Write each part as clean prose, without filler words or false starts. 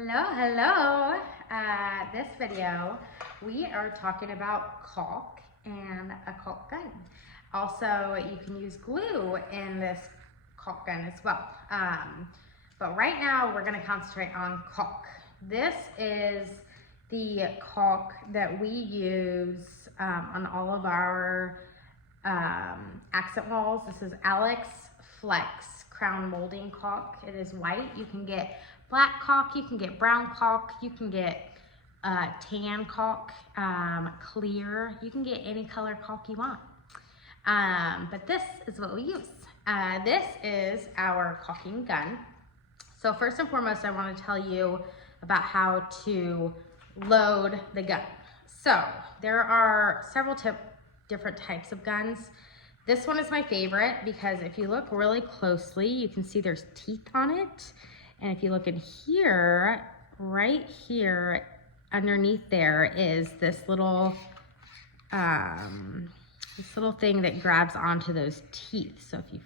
Hello. This video, we are talking about caulk and a caulk gun. Also, you can use glue in this caulk gun as well. But right now, we're gonna concentrate on caulk. This is the caulk that we use on all of our accent walls. This is Alex Flex Crown Molding caulk. It is white. You can get black caulk, you can get brown caulk, you can get tan caulk, clear, you can get any color caulk you want. But this is what we use. This is our caulking gun. So first and foremost, I want to tell you about how to load the gun. So there are several different types of guns. This one is my favorite because if you look really closely, you can see there's teeth on it. And if you look in here, right here, underneath there is this little thing that grabs onto those teeth. So if you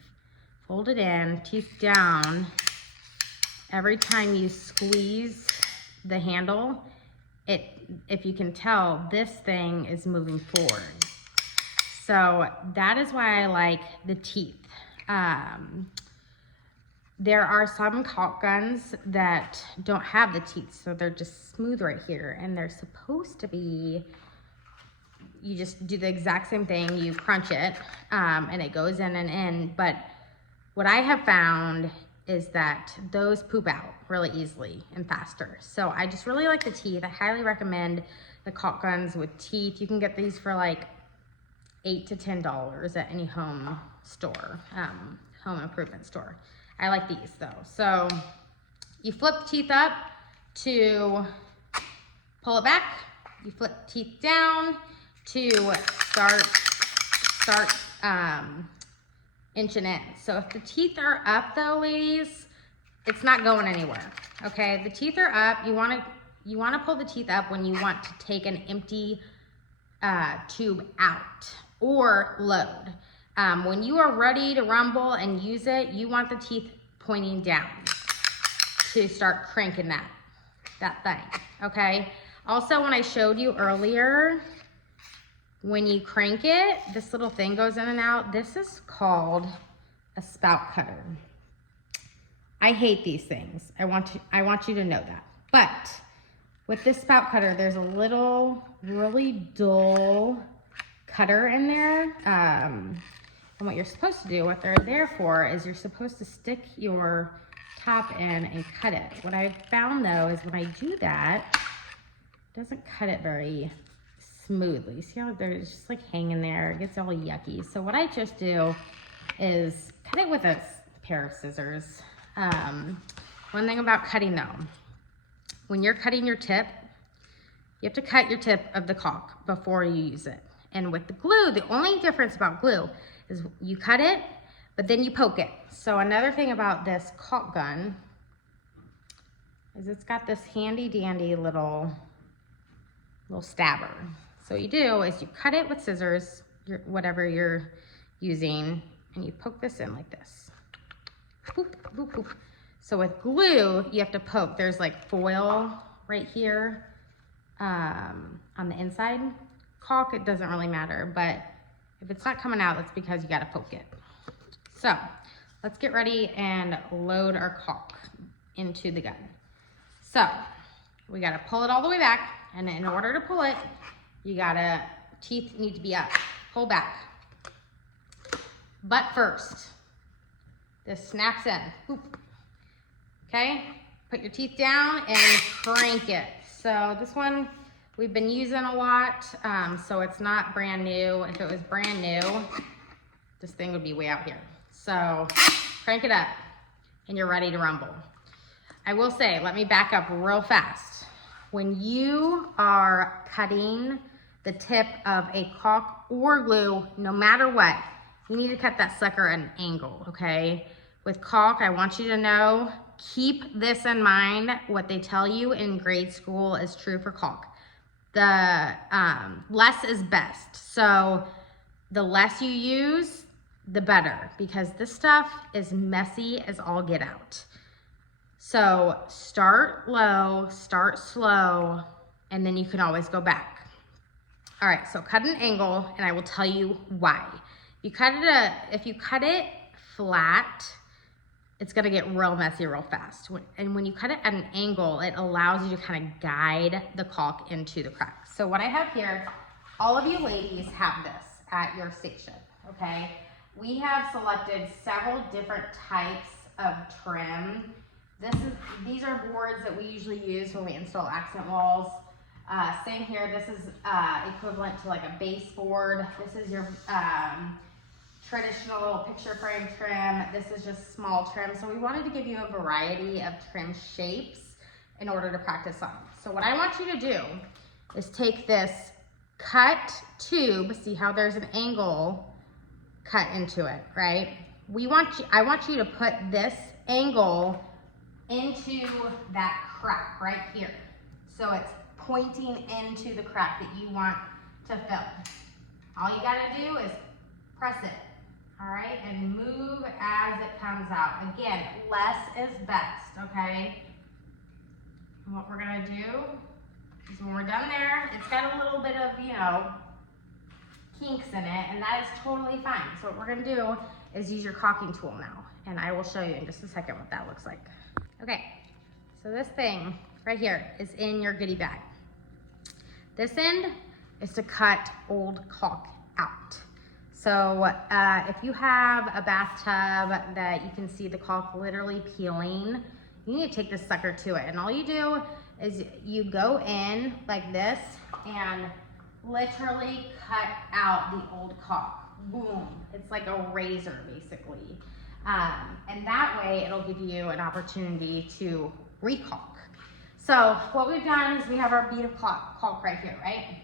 fold it in, teeth down, every time you squeeze the handle, if you can tell, this thing is moving forward. So that is why I like the teeth. There are some caulk guns that don't have the teeth, so they're just smooth right here, and they're supposed to be, you just do the exact same thing, you crunch it, and it goes in and in, but what I have found is that those poop out really easily and faster. So I just really like the teeth. I highly recommend the caulk guns with teeth. You can get these for like $8 to $10 at any home store, home improvement store. I like these though. So you flip the teeth up to pull it back. You flip teeth down to start inching in. So if the teeth are up though, ladies, it's not going anywhere. Okay, the teeth are up. You wanna pull the teeth up when you want to take an empty tube out or load. When you are ready to rumble and use it, you want the teeth pointing down to start cranking that thing, okay? Also, when I showed you earlier, when you crank it, this little thing goes in and out. This is called a spout cutter. I hate these things. I want you to know that. But with this spout cutter, there's a little really dull cutter in there. And what you're supposed to do, what they're there for, is you're supposed to stick your top in and cut it. What I've found though is when I do that, it doesn't cut it very smoothly. See how they're just like hanging there? It gets all yucky. So what I just do is cut it with a pair of scissors. One thing about cutting though, when you're cutting your tip, you have to cut your tip of the caulk before you use it. And with the glue, the only difference about glue is you cut it, but then you poke it. So another thing about this caulk gun is it's got this handy dandy little stabber. So what you do is you cut it with scissors, whatever you're using, and you poke this in like this. Boop, boop, boop. So with glue, you have to poke. There's like foil right here on the inside. Caulk, it doesn't really matter, but if it's not coming out, that's because you gotta poke it. So let's get ready and load our caulk into the gun. So we gotta pull it all the way back, and in order to pull it, teeth need to be up. Pull back. Butt first. This snaps in. Boop. Okay, put your teeth down and crank it. So this one, we've been using a lot, so it's not brand new. If it was brand new, this thing would be way out here. So crank it up and you're ready to rumble. I will say, let me back up real fast. When you are cutting the tip of a caulk or glue, no matter what, you need to cut that sucker at an angle, okay? With caulk, I want you to know, keep this in mind. What they tell you in grade school is true for caulk. The less is best. So the less you use, the better, because this stuff is messy as all get out. So start low, start slow, and then you can always go back. All right, so cut an angle, and I will tell you why. If you cut it flat, it's gonna get real messy real fast. And when you cut it at an angle, it allows you to kind of guide the caulk into the crack. So what I have here, all of you ladies have this at your station, okay? We have selected several different types of trim. These are boards that we usually use when we install accent walls. Same here, this is equivalent to like a baseboard. This is your traditional picture frame trim. This is just small trim. So we wanted to give you a variety of trim shapes in order to practice on. So what I want you to do is take this cut tube, see how there's an angle cut into it, right? I want you to put this angle into that crack right here. So it's pointing into the crack that you want to fill. All you gotta do is press it, all right? And move as it comes out. Again, less is best, okay? And what we're gonna do is when we're done there, it's got a little bit of, you know, kinks in it, and that is totally fine. So what we're gonna do is use your caulking tool now, and I will show you in just a second what that looks like. Okay, so this thing right here is in your goodie bag. This end is to cut old caulk out. So if you have a bathtub that you can see the caulk literally peeling, you need to take this sucker to it. And all you do is you go in like this and literally cut out the old caulk. Boom. It's like a razor, basically. And that way, it'll give you an opportunity to recaulk. So what we've done is we have our bead of caulk right here, right?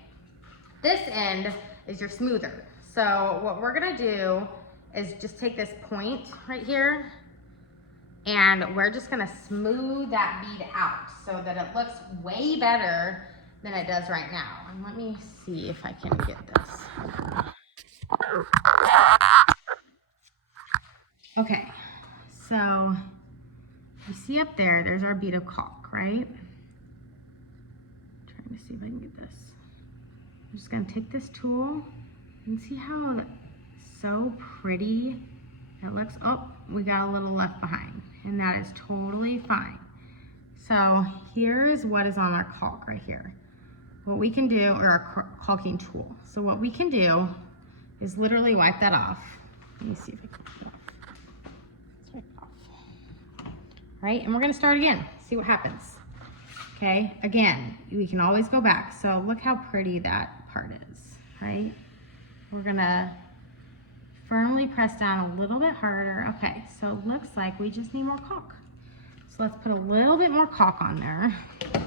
This end is your smoother. So what we're gonna do is just take this point right here, and we're just gonna smooth that bead out so that it looks way better than it does right now. And let me see if I can get this. Okay, so you see up there, there's our bead of caulk, right? Trying to see if I can get this. I'm just gonna take this tool and see how so pretty it looks. Oh, we got a little left behind, and that is totally fine. So here's what is on our caulk right here. What we can do, or our caulking tool. So what we can do is literally wipe that off. Let me see if I can get it off. Let's wipe it off. Right, and we're gonna start again, see what happens. Okay, again, we can always go back. So look how pretty that part is, right? We're gonna firmly press down a little bit harder. Okay, so it looks like we just need more caulk. So let's put a little bit more caulk on there.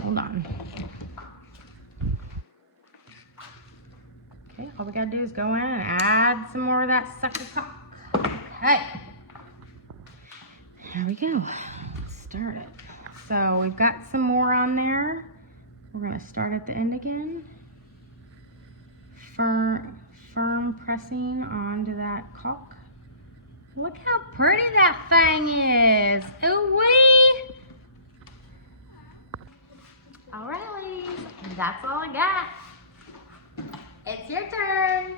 Hold on. Okay, all we gotta do is go in and add some more of that sucker caulk. Okay, here we go. Let's start it. So we've got some more on there. We're gonna start at the end again. Firm pressing onto that caulk. Look how pretty that thing is. Ooh-wee. All right, ladies, that's all I got. It's your turn.